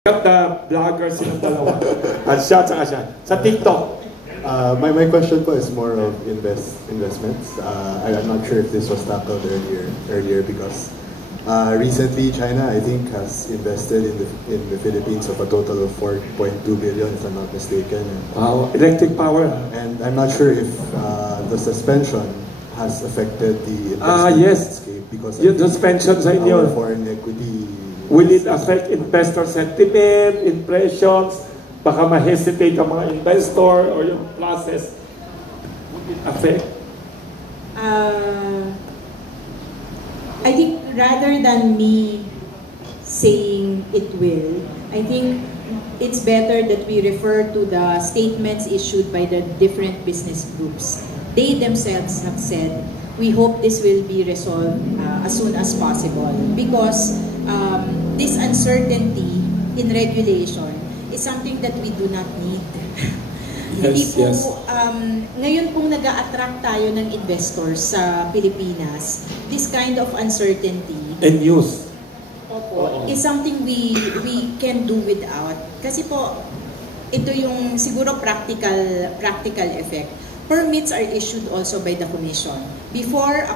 The vloggers silang dalawa. At siya, tsaka siya. Sa TikTok. My question po is more of investments. I'm not sure if this was tackled earlier because recently China, I think, has invested in the Philippines of a total of 4.2 billion, if I'm not mistaken. Wow, electric power. And I'm not sure if the suspension has affected the investment yes. landscape because Yung suspension sa inyo. our foreign equity. Will it affect investor sentiment, impressions? Baka ma-hesitate ang mga investor or yung process. Would it affect? I think rather than me saying it will, I think it's better that we refer to the statements issued by the different business groups. They themselves have said, we hope this will be resolved as soon as possible because this uncertainty in regulation is something that we do not need. Yes. Ngayon pong nag-a-attract tayo ng investors sa Pilipinas, this kind of uncertainty And news. is something we can do without. Kasi po, ito yung siguro practical effect. Permits are issued also by the Commission. Before,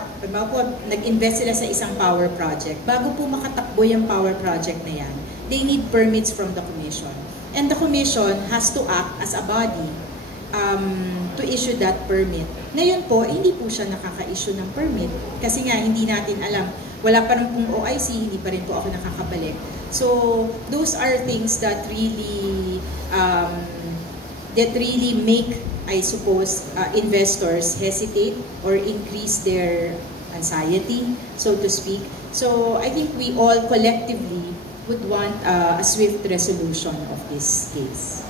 nag-invest sila sa isang power project, bago po makatakbo yung power project na yan, they need permits from the Commission. And the Commission has to act as a body to issue that permit. Ngayon po, hindi po siya nakaka-issue ng permit. Make nga, hindi natin alam. Wala pa rin pong OIC, hindi pa rin po ako nakakabalik. So, those are things that really make, I suppose, investors hesitate or increase their anxiety, so to speak. So I think we all collectively would want a swift resolution of this case.